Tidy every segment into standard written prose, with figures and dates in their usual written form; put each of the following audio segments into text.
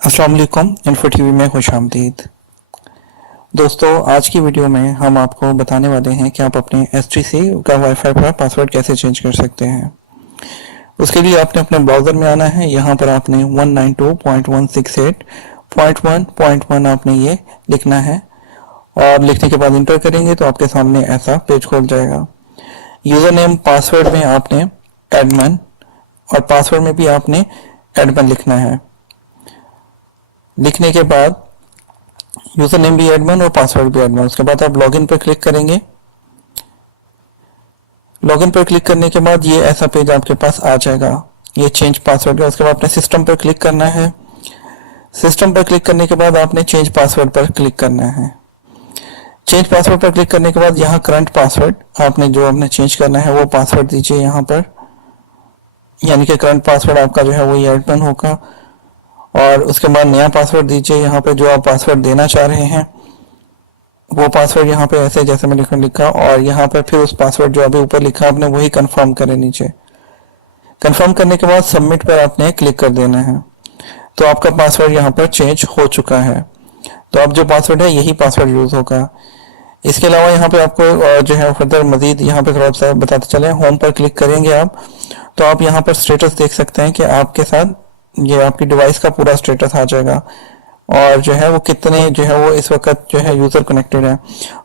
अस्सलाम वालेकुम। Info TV में खुशामदीद। दोस्तों, आज की वीडियो में हम आपको बताने वाले हैं कि आप अपने एसटीसी का वाईफाई पर पासवर्ड कैसे चेंज कर सकते हैं। उसके लिए आपने अपने ब्राउज़र में आना है। यहाँ पर आपने 192.168.1.1 आपने ये लिखना है और लिखने के बाद इंटर करेंगे तो आपके सामने ऐसा पेज खोल जाएगा। यूज़र नेम पासवर्ड में आपने एडमिन और पासवर्ड में भी आपने एडमिन लिखना है। लिखने के बाद यूजर नेम भी एडमिन और पासवर्ड भी एडमिन। उसके बाद आप लॉगिन पर क्लिक करेंगे। लॉगिन पर क्लिक करने के बाद ये ऐसा पेज आपके पास आ जाएगा, ये चेंज पासवर्ड का। उसके बाद आपने सिस्टम पर क्लिक करना है। सिस्टम पर क्लिक करने के बाद आपने चेंज पासवर्ड पर क्लिक करना है। चेंज पासवर्ड पर क्लिक करने के बाद यहाँ करंट पासवर्ड आपने जो आपने चेंज करना है वो पासवर्ड दीजिए यहाँ पर, यानी कि करंट पासवर्ड आपका जो है वो ये एडमिन होगा। और उसके बाद नया पासवर्ड दीजिए। यहाँ पे जो आप पासवर्ड देना चाह रहे हैं वो पासवर्ड यहाँ पे ऐसे जैसे मैंने लिखा और यहाँ पे फिर उस पासवर्ड जो अभी ऊपर लिखा आपने वही कंफर्म करें नीचे। कंफर्म करने के बाद सबमिट पर आपने क्लिक कर देना है। तो आपका पासवर्ड यहाँ पर चेंज हो चुका है। तो अब जो पासवर्ड है यही पासवर्ड यूज होगा। इसके अलावा यहाँ पे आपको जो है फर्दर मजीद यहाँ पे थोड़ा सा बताते चले। होम पर क्लिक करेंगे आप तो आप यहाँ पर स्टेटस देख सकते हैं कि आपके साथ ये आपकी डिवाइस का पूरा स्टेटस आ जाएगा और जो है वो कितने जो है वो इस वक्त जो है यूजर कनेक्टेड है।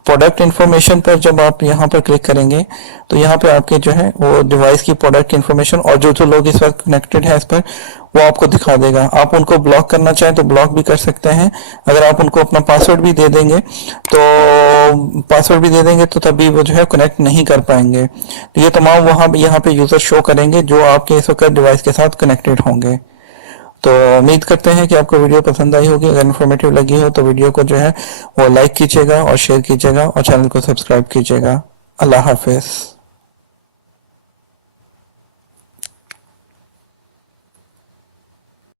प्रोडक्ट इन्फॉर्मेशन पर जब आप यहाँ पर क्लिक करेंगे तो यहाँ पे आपके जो है वो डिवाइस की प्रोडक्ट इन्फॉर्मेशन और जो जो लोग इस वक्त कनेक्टेड है इस पर वो आपको दिखा देगा। आप उनको ब्लॉक करना चाहें तो ब्लॉक भी कर सकते हैं। अगर आप उनको अपना पासवर्ड भी दे देंगे तो तभी वो जो है कनेक्ट नहीं कर पाएंगे। तो ये तमाम वहाँ यहाँ पे यूजर शो करेंगे जो आपके इस वक्त डिवाइस के साथ कनेक्टेड होंगे। तो उम्मीद करते हैं कि आपको वीडियो पसंद आई होगी। अगर इन्फॉर्मेटिव लगी हो तो वीडियो को जो है वो लाइक कीजिएगा और शेयर कीजिएगा और चैनल को सब्सक्राइब कीजिएगा। अल्लाह हाफिज।